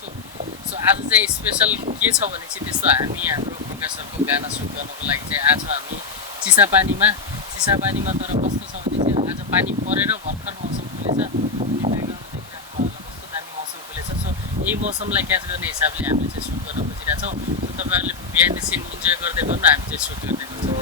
छु। सो आज चाहिँ स्पेसल के छ भने चाहिँ त्यस्तो हामी हाम्रो प्रकाश सरको गाना सुट गर्नको लागि चाहिँ आज हामी चिसापानीमा तर कस्तो छ भने चाहिँ आज पानी परेर भर्खर मौसम खुलेछ। ब्याकग्राउन्डमा देखिराख्नु होला कस्तो दामी मौसम खुलेछ। सो यही मौसमलाई क्याच गर्ने हिसाबले हामीले चाहिँ सुट गर्न खोजिरहेछौँ। सो तपाईँहरूले बिहाइन्ड द सिन इन्जोय गर्दै गर्नु, हामी चाहिँ सुट गर्दै गर्छौँ।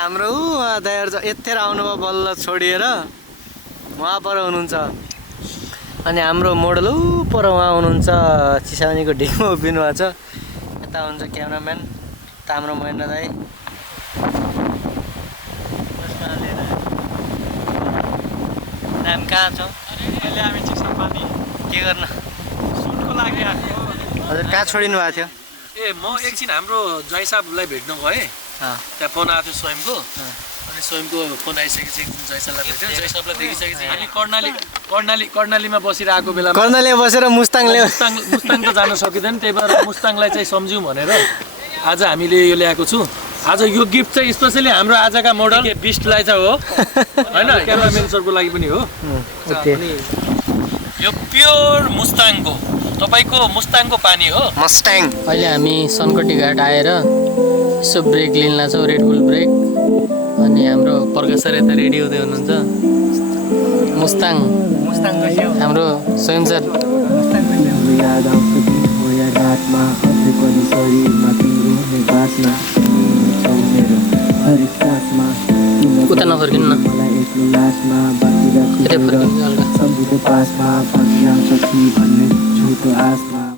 हाम्रो दाइहरू चाहिँ यतिखेर आउनुभयो बल्ल छोडिएर उहाँ पर हुनुहुन्छ। अनि हाम्रो मोडल पर उहाँ हुनुहुन्छ, चिसापानीको ढिङमा उभिनु भएको छ। यता हुन्छ क्यामेराम्यान हाम्रो महेन्द्र दाई। हामी कहाँ छौँ? अहिले हामी चिसापानी के गर्न? सुटको लागि आएको। हजुर कहाँ छोडिनु भएको थियो? ए म एकछिन हाम्रो जय साहबलाई भेट्न गएँ। त्यहाँ फोन आएको थियो स्वयंको। अनि स्वयंको फोन आइसकेपछि जय साहबलाई भेट्यो। जय साहबलाई देखिसकेपछि हामी कर्णालीमा बसिरहेको बेलामा कर्णालीमा बसेर मुस्ताङ त जान सकिँदैन, त्यही भएर मुस्ताङलाई चाहिँ सम्झ्यौँ भनेर आज हामीले यो ल्याएको छु। आज यो गिफ्ट चाहिँ स्पेसली हाम्रो आजका मोडल बिस्टलाई चाहिँ हो होइन, क्यामेराम्यान सरको लागि पनि हो। अनि यो प्योर मुस्ताङको तपाईँको मुस्ताङको पानी हो। मस्ट्याङ। अहिले हामी सनकटी घाट आएर यसो ब्रेक लिन लाग्छौँ, रेड बुल ब्रेक। अनि हाम्रो प्रकाश सर यता रेडी हुँदै हुनुहुन्छ। मुस्ताङ हाम्रो स्वयं सर। याद आउँछ दिन हो या रातमा, अझै पनि शरीरमा तिम्रो हुने बासना मेरो हरेक सासमा। उता नफर्किनु न, मलाई एक्लो लासमा बाँचिरहेको सम्झिँदै पासमा फर्किआउँछ कि भन्ने झुटो आसमा।